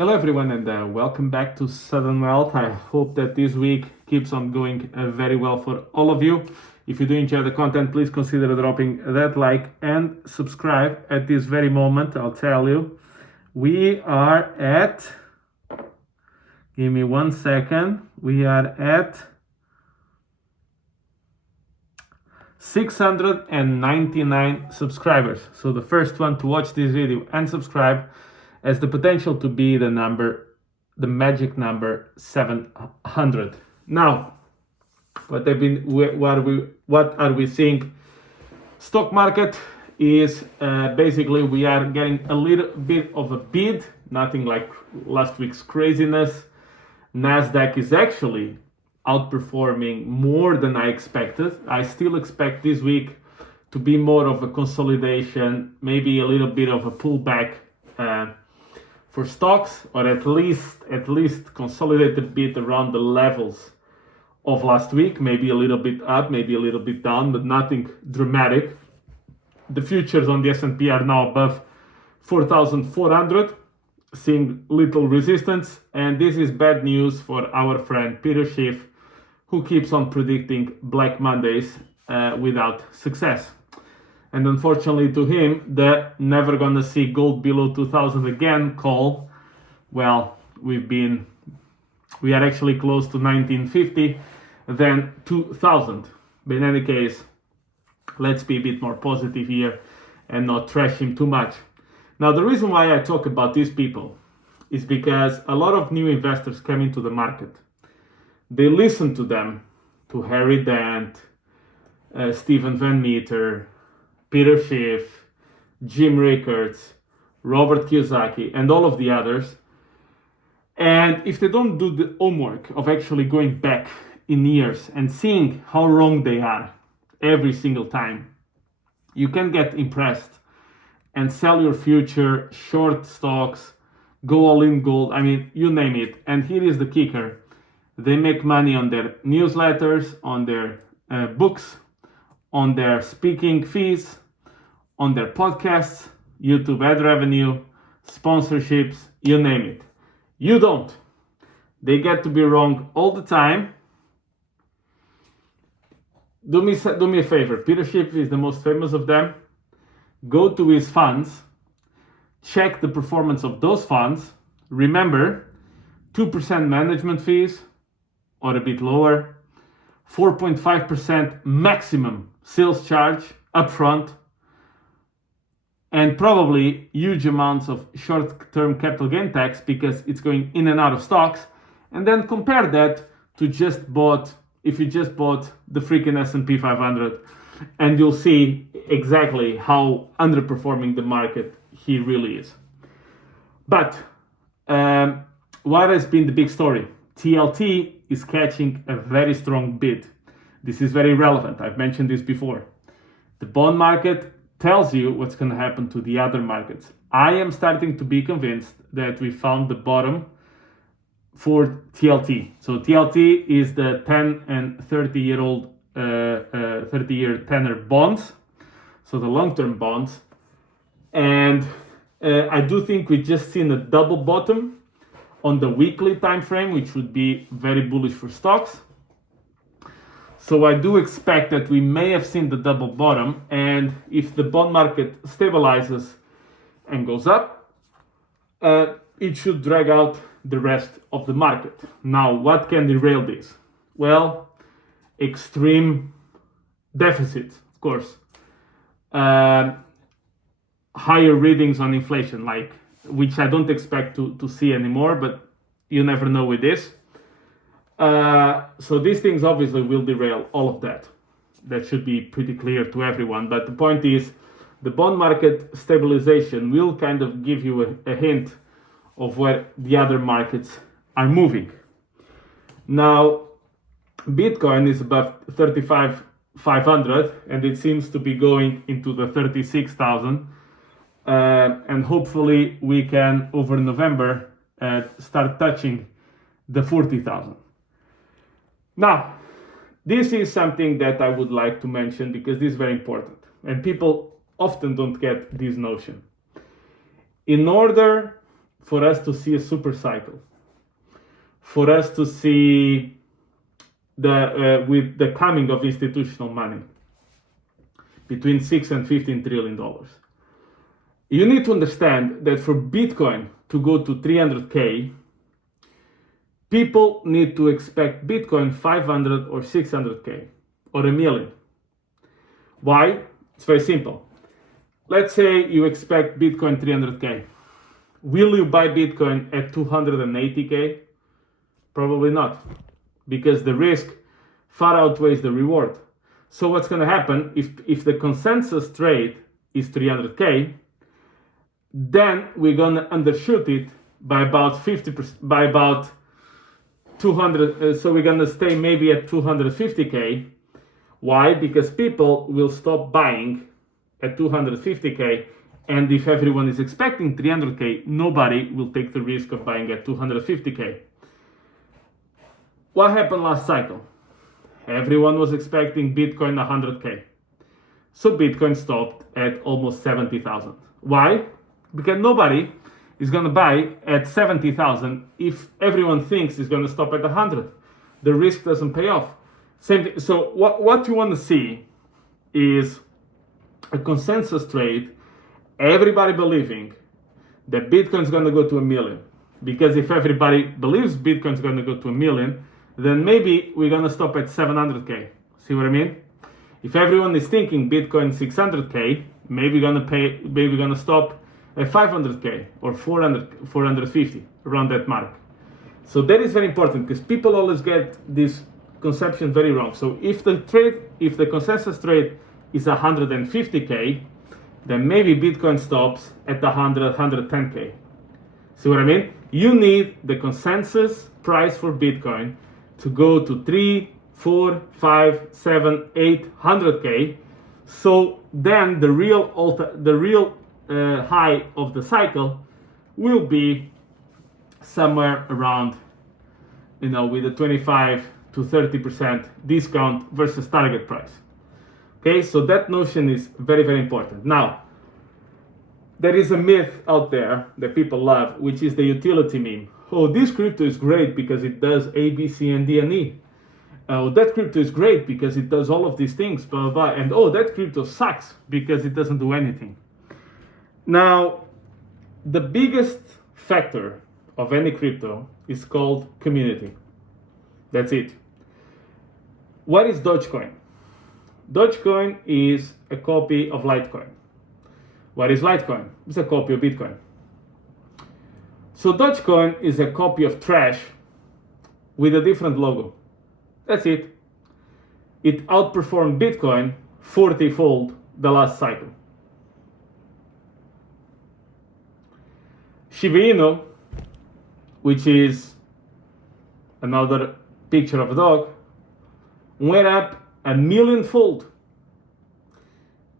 Hello everyone and welcome back to Southern Wealth. I hope that this week keeps on going very well for all of you. If you do enjoy the content, please consider dropping that like and subscribe at this very moment. I'll tell you, we are at, give me 1 second, we are at 699 subscribers. So the first one to watch this video and subscribe has the potential to be the magic number 700. Now, what are we seeing? Stock market is basically we are getting a little bit of a bid, nothing like last week's craziness. NASDAQ is actually outperforming more than I expected. I still expect this week to be more of a consolidation, maybe a little bit of a pullback for stocks, or at least consolidate a bit around the levels of last week, maybe a little bit up, maybe a little bit down, but nothing dramatic. The futures on the S&P are now above 4,400, seeing little resistance, and this is bad news for our friend Peter Schiff, who keeps on predicting Black Mondays without success. And unfortunately to him, the never gonna see gold below 2,000 again call, well, we are actually close to 1950 than 2,000. But in any case, let's be a bit more positive here and not trash him too much. Now, the reason why I talk about these people is because a lot of new investors come into the market. They listen to them, to Harry Dent, Stephen Van Meter, Peter Schiff, Jim Rickards, Robert Kiyosaki, and all of the others. And if they don't do the homework of actually going back in years and seeing how wrong they are every single time, you can get impressed and sell your future, short stocks, go all in gold, I mean, you name it. And here is the kicker. They make money on their newsletters, on their books, on their speaking fees, on their podcasts, YouTube ad revenue, sponsorships, you name it. You don't. They get to be wrong all the time. Do me a favor. Peter Schiff is the most famous of them. Go to his funds. Check the performance of those funds. Remember, 2% management fees or a bit lower. 4.5% maximum sales charge upfront, and probably huge amounts of short-term capital gain tax because it's going in and out of stocks. And then compare that to if you just bought the freaking S&P 500, and you'll see exactly how underperforming the market he really is. But what has been the big story? TLT is catching a very strong bid. This is very relevant. I've mentioned this before. The bond market tells you what's going to happen to the other markets. I am starting to be convinced that we found the bottom for TLT. So TLT is the 10 and 30-year-old 30-year tenor bonds, so the long-term bonds. And I do think we just seen a double bottom on the weekly time frame, which would be very bullish for stocks. So I do expect that we may have seen the double bottom, and if the bond market stabilizes and goes up, it should drag out the rest of the market. Now, what can derail this? Well, extreme deficits, of course. Higher readings on inflation, which I don't expect to see anymore, but you never know with this. So these things obviously will derail all of that. That should be pretty clear to everyone. But the point is, the bond market stabilization will kind of give you a hint of where the other markets are moving. Now, Bitcoin is above 35,500, and it seems to be going into the 36,000. And hopefully we can, over November, start touching the 40,000. Now, this is something that I would like to mention because this is very important, and people often don't get this notion. In order for us to see a super cycle, for us to see with the coming of institutional money between 6 and 15 trillion dollars. You need to understand that for Bitcoin to go to 300k, people need to expect Bitcoin 500 or 600k or a million. Why? It's very simple. Let's say you expect Bitcoin 300k. Will you buy Bitcoin at 280k? Probably not, because the risk far outweighs the reward. So what's going to happen if the consensus trade is 300k, then we're going to undershoot it by about 50%, by about 200. So we're going to stay maybe at 250k. Why? Because people will stop buying at 250k, and if everyone is expecting 300k, nobody will take the risk of buying at 250k. What happened last cycle? Everyone was expecting Bitcoin 100k. So Bitcoin stopped at almost 70,000. Why? Because nobody is going to buy at 70,000 if everyone thinks it's going to stop at 100. The risk doesn't pay off. Same thing. So what you want to see is a consensus trade, everybody believing that Bitcoin is going to go to 1 million. Because if everybody believes Bitcoin is going to go to 1 million, then maybe we're going to stop at 700k. See what I mean? If everyone is thinking Bitcoin 600k, maybe we're going to stop at 500k or 450, around that mark. So that is very important, because people always get this conception very wrong. So if the consensus trade is 150k, then maybe Bitcoin stops at 110k. See what I mean? You need the consensus price for Bitcoin to go to 3, 4, 5, 7, 800k. So then the real high of the cycle will be somewhere around, with a 25 to 30% discount versus target price. Okay, so that notion is very, very important. Now, there is a myth out there that people love, which is the utility meme. Oh, this crypto is great because it does A, B, C, and D, and E. Oh, that crypto is great because it does all of these things, blah, blah, blah. And oh, that crypto sucks because it doesn't do anything. Now, the biggest factor of any crypto is called community. That's it. What is Dogecoin? Dogecoin is a copy of Litecoin. What is Litecoin? It's a copy of Bitcoin. So Dogecoin is a copy of trash with a different logo. That's it. It outperformed Bitcoin 40-fold the last cycle. Shiba Inu, which is another picture of a dog, went up 1,000,000-fold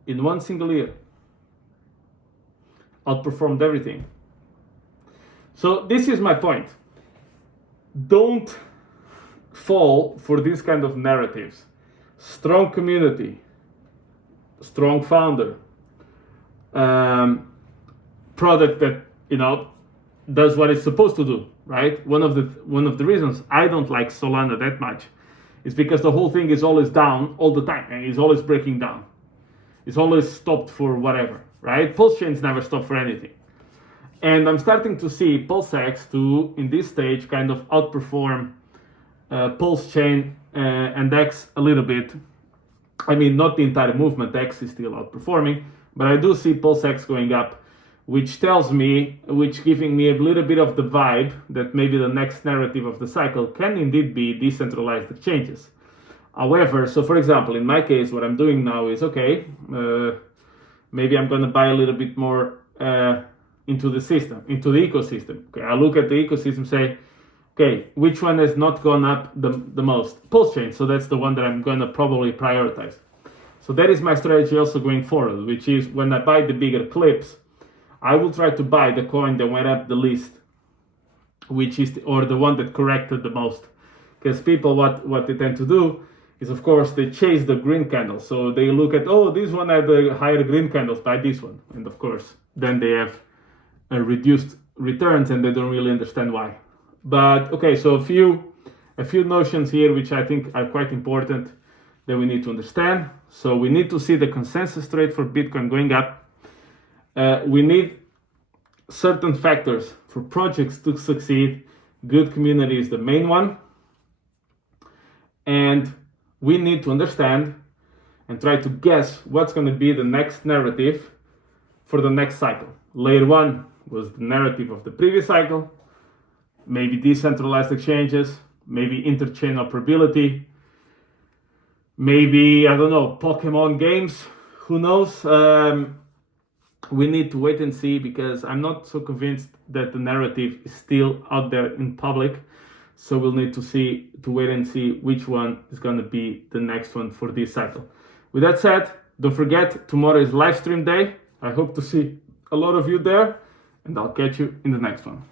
in one single year. Outperformed everything. So this is my point. Don't fall for these kind of narratives. Strong community, strong founder, product that does what it's supposed to do, right? One of the reasons I don't like Solana that much is because the whole thing is always down all the time, and it's always breaking down. It's always stopped for whatever, right? Pulse chains never stop for anything. And I'm starting to see PulseX to, in this stage, kind of outperform Pulse chain and X a little bit. I mean, not the entire movement, X is still outperforming, but I do see PulseX going up, which giving me a little bit of the vibe that maybe the next narrative of the cycle can indeed be decentralized exchanges. However, so for example, in my case, what I'm doing now is, okay, maybe I'm going to buy a little bit more into the system, into the ecosystem. Okay, I look at the ecosystem, say, okay, which one has not gone up the most? Pulse chain, so that's the one that I'm going to probably prioritize. So that is my strategy also going forward, which is when I buy the bigger clips, I will try to buy the coin that went up the least, or the one that corrected the most. Because people, what they tend to do is, of course, they chase the green candles. So they look at, oh, this one had the higher green candles, buy this one. And of course, then they have a reduced returns and they don't really understand why. But okay, so a few notions here which I think are quite important that we need to understand. So we need to see the consensus trade for Bitcoin going up. We need certain factors for projects to succeed. Good community is the main one. And we need to understand and try to guess what's going to be the next narrative for the next cycle. Layer 1 was the narrative of the previous cycle. Maybe decentralized exchanges, maybe interchain operability, maybe, I don't know, Pokemon games, who knows? We need to wait and see, because I'm not so convinced that the narrative is still out there in public. So we'll need to wait and see which one is going to be the next one for this cycle. With that said, don't forget, tomorrow is live stream day. I hope to see a lot of you there, and I'll catch you in the next one.